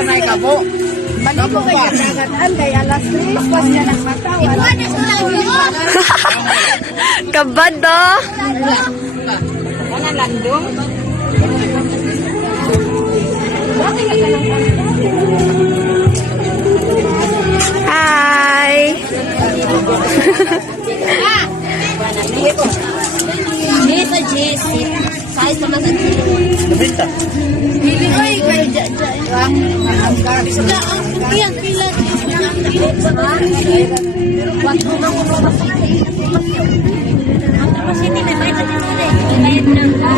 sanay ka po. Balik mo kayo dagat kay alas 3 pas niya ng katawan. Kabad do. Wala landong. Hi. Dito, Jessie. Size naman sa Benta. Pili ko eh. Iyan, pila.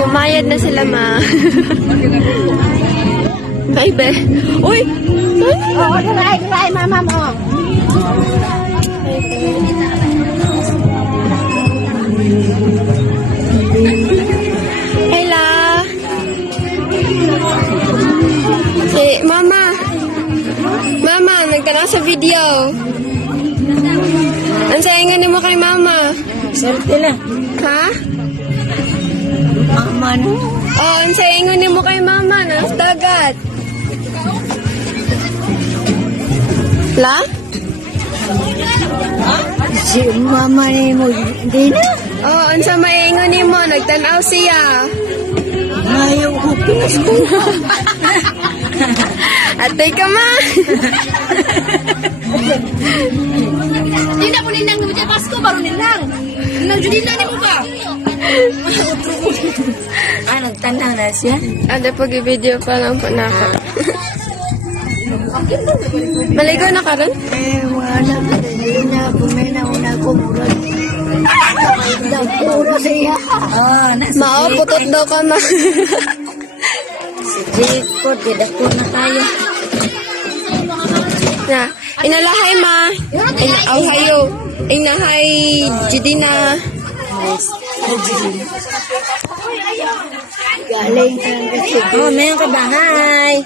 Pumayad na sila, ma. Bye, uy! Oo, try, mama mo. Hello! Si Mama! Mama, nagtanong sa video. Ang sayangan mo kay Mama. Swerte lang. Ha? Mama no? Oh, ang sayangan mo kay Mama. Nasa dagat. La? Si mama ni mo, hindi na. Oh, ang sa maingon mo. Nagtanaw siya. Ayaw ko pinas ko. Atay ka, Ma. Hindi na po nilang nabitay Pasko, baro nilang. Nagjudin na ni mo ba? Nagtanaw na siya. Ano pag i-video pa lang po na ako. Maligo na ka rin? Wala. Hindi na, bumena una ko mura. Puro siya. Mao, putot daw ka, Ma. Si Jacob, didako na tayo. Na, inalahay, Ma. Inahayo. Inahay, Judina. Galing ka kasi. Oh, mayroon ka bahay.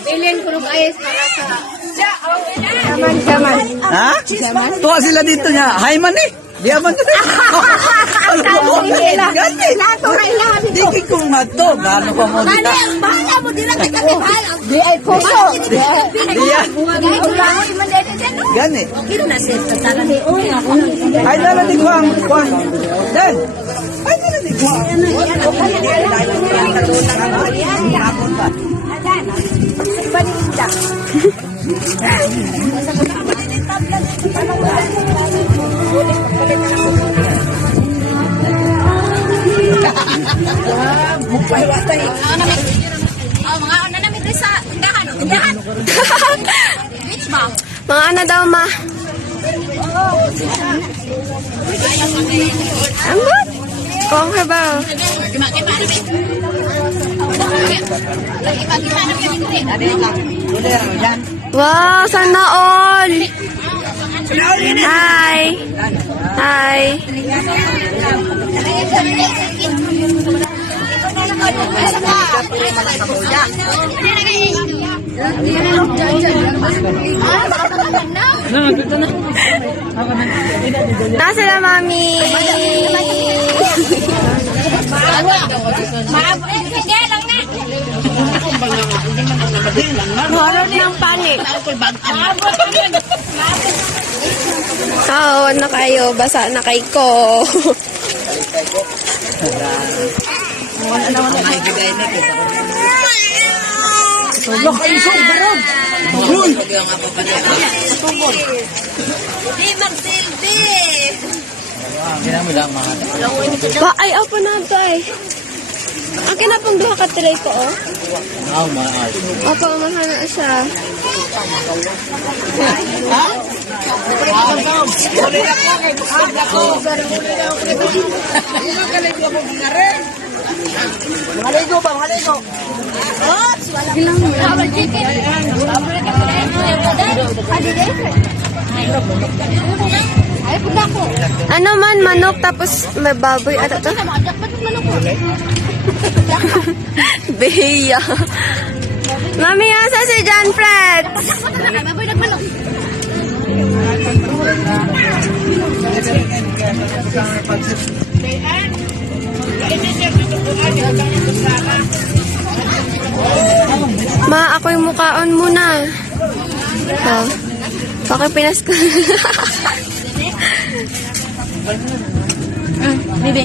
Bilin ko ng ayos para sa... Saman. Ha? Tuwa sila dito niya. Hay man eh. Di aman ko. Gani. Lato na ilahan Di ko mato. Gano pa mo dito. Bahala mo din ang kitapitay. Di ay puso. Diya. Gani. Kino na siya sa talan ni Uy. Ay dala di ko ang kwan. Dan. Ay dala di ko. Paninda. Mupay watay. Mga ano namin rin sa tindahan. Which ba? Mga ano daw, Ma? Ano? Okay ba? Wow, sana all! Hi! Hi! Nasa sila, Mami? Horror ng panik. Oo, na kayo. Basa na kay ko. Look, ay sobrang. Uy. Di magsilbi. Ba, ay, opo na ito ay. Ang kinapong duha ka tray ko, oh. Opo, mahal na siya. Maligo ba? Maligo. Ano man, manok, tapos may baboy. Ano to? Behiya. Mami, asa si John Fred? Ma, ako yung mukhaon muna. Oh. Pakipinas ko. Bibi.